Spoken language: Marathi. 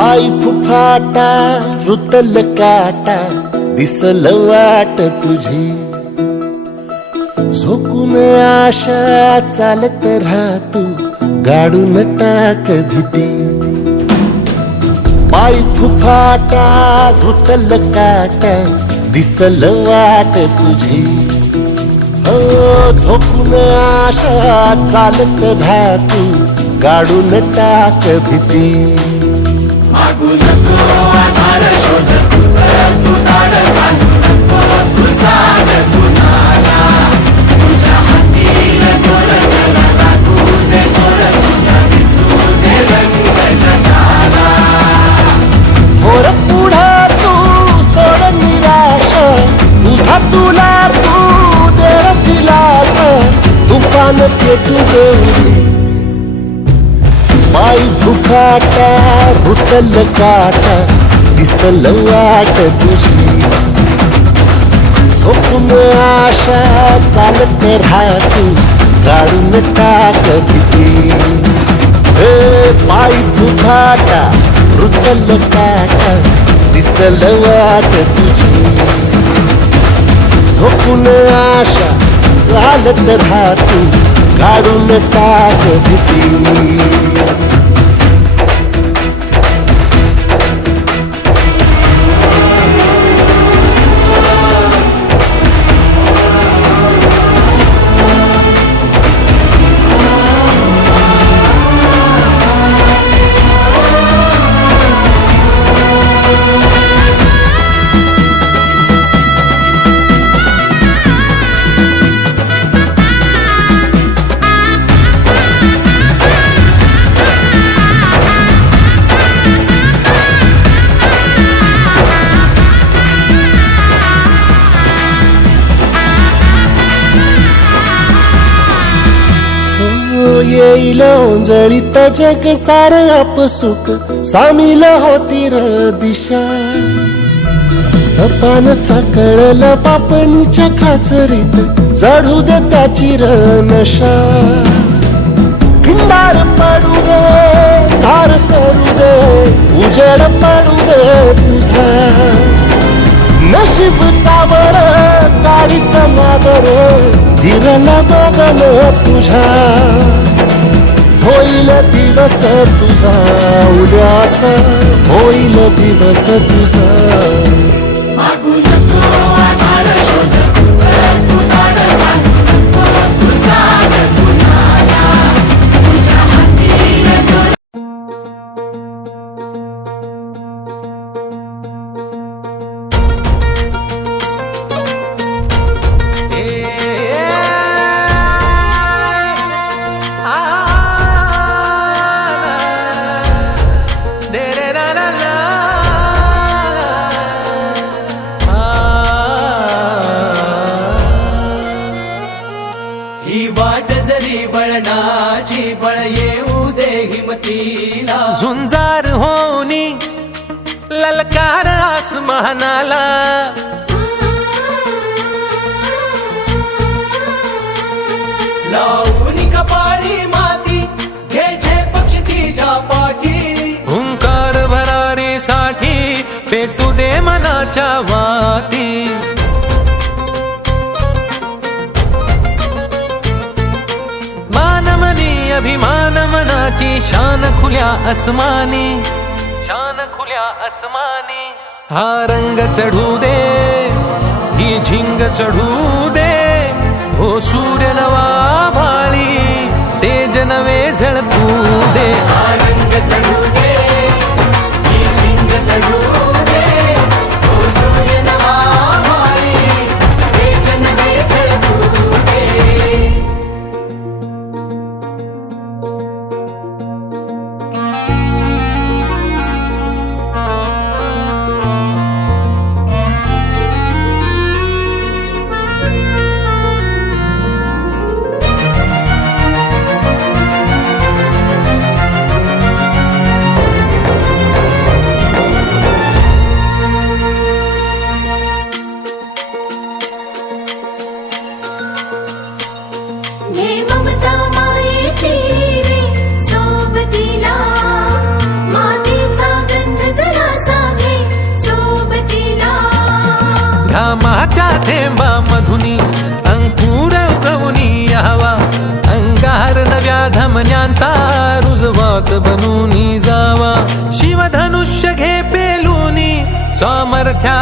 पाय फुफाटा रुतल काटा दिसल वाट तुझी झोकून आशा चालत राहतू गाडून टाक भीती पाय फुफाटा रुतल काटा दिसल वाट तुझी हो झोकून आशा चालत राहतू गाडून टाक भीती मागू नको आधार शोध तुझं तू दाड घालू नको तू साध कुणाला तुझ्या हातीन दोर जरा लागू दे जोर तुझा दिसू दे रंग जगाला होर पुढे तू सोड निराश तुझा तुला तू दे दिलास तुफान पेटू देऊरी पाय फुफाटा रुतल काटा दिसल वाट तुझी झोपून आशा चालत राहतू गाडून टाक भीती पाय फुफाटा रुतल काटा दिसल वाट तुझी झोपून आशा चालत राहतू गाडून टाक भीती येईल ओंजळीत जग सार अपसुक सामील होती र दिशा सपान साकळल पापणीच्या खाचरीत चढू दे त्याची र नशा खिंडार पडू दे धार सरू दे उजेड पडू दे तुझा नशीब चावर गाडीत मागर धीरला बघन तुझ्या होईल दिवस तुझा उद्याचा होईल दिवस तुझा मागू नको आधार शोध तुझं तू दाड घालू नको तू साध कुणाला तुझ्या हातीन दोर ही वाट जरी बळणाची बळ येऊ दे हिमतीला झुंजार होनी ललकार आसमानाला लावून कपाळी माती घ्यायचे पक्ष तिच्या पाठी हुंकार भरारीसाठी पेटू दे मनाच्या वाती मानमनी अभिमान मनाची शान खुल्या आसमानी शान खुल्या आसमानी हा रंग चढू दे ही झिंग चढू दे हो सूर्य नवा भाळी तेज नवे झळकू दे हा रंग चढू दे ही झिंग चढू दे हो सूर्य नवा भाळी तेज नवे झळकू दे मातीचा गंध हात बनूनी जावा शिवधनुष्य घे पेलूनी सामर्थ्या